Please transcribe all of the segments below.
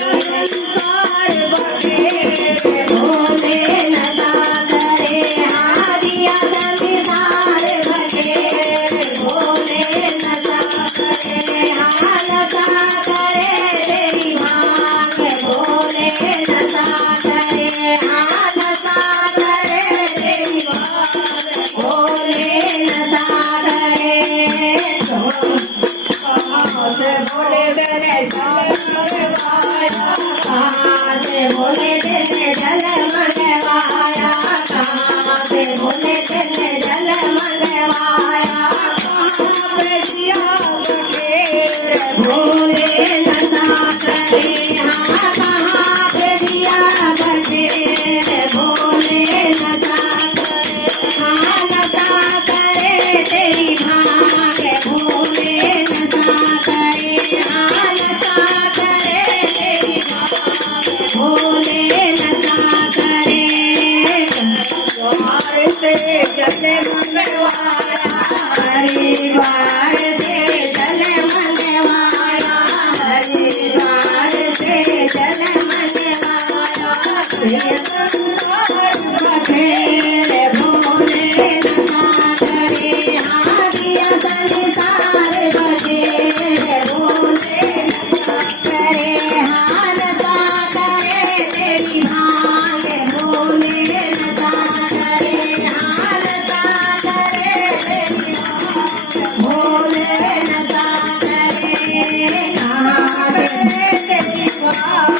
संसार बखेरे भोले नशा करे हारिया संसार बखेरे भोले नशा करे नशा करे तेरी भांग भोले नशा करे नशा करे तेरी भांग भोले नशा करे से बोले तेरे जल मंगवाया कहाँ से बोले तेरे जल मंगवाया कहाँ से बोले तेरे जल मंगवाया कहाँ पे दिया बखेर भोले नशा करे हाँ कहाँ पे दिया बखेर भोले नशा करे हाँ नशा करे तेरी भांग भोले नशा करे हाँ नशा करे तेरी भांग भोले नशा करे द्वार से जल मंगवाया हरिद्वार से जल मंगवाया हरिद्वार से जल मंगवाया संसार बखेरे भोले नशा करे हाँ दिया संसार बखेरे भोले नशा करे हाँ नशा करे तेरी भांग भोले नशा करे हाँ नशा करे तेरी भांग भोले नशा करे कहाँ से तेरी भांग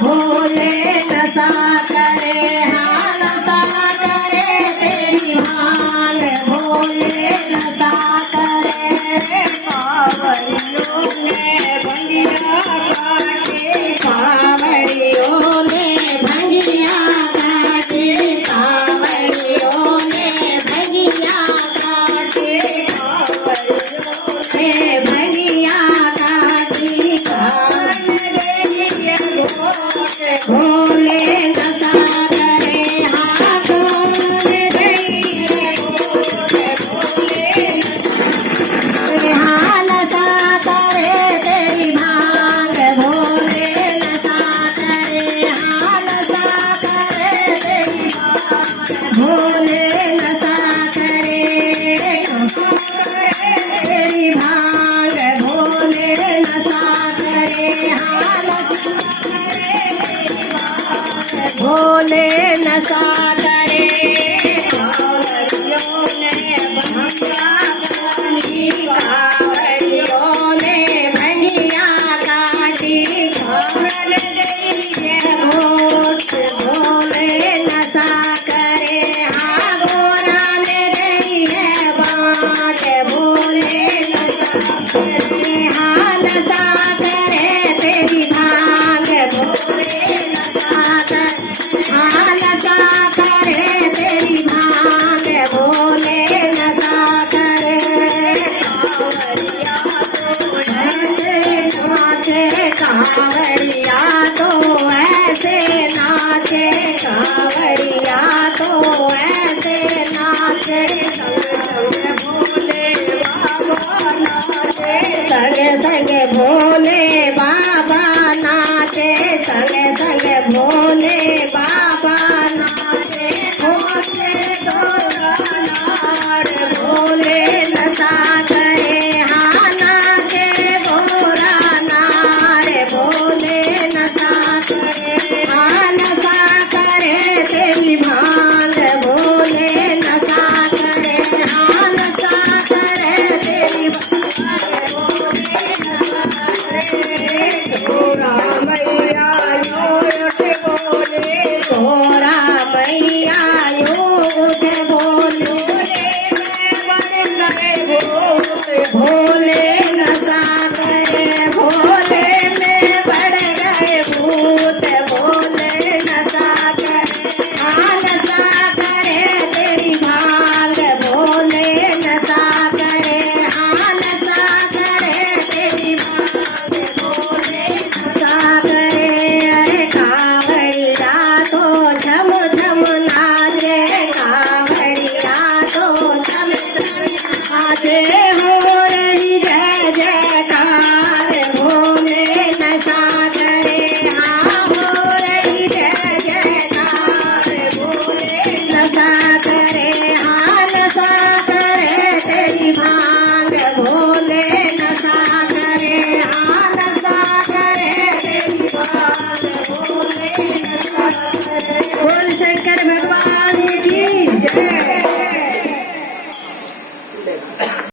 भोले नशा करे हाँ नशा करे तेरी भांग भोले नशा करे कांवरियों ने भंगिया काटे कांवरियों ने भंगिया काटे कांवरियों ने भंगिया काटे कांवरियों ने भंगिया काटी भोले नशा करे हाँ भोले भोले हाँ नशा करे तेरी भांग भोले नशा करे हाँ नशा करे तेरी भांग भोले नशा करे तेरी भांग भोले नशा करे हाँ नशा भोले नशा करे कांवरियों ने भंगिया काटी कांवरियों ने भंगिया काटी भोले भोले नशा करे हाँ गोरा ने रही है बाट भोले नशा करे हाँ नशा करे तेरी भांग भोले नशा करे हाँ नशा करे तेरी भांग भोले नशा करे कांवरिया तो ऐसे नाचे कांवरिया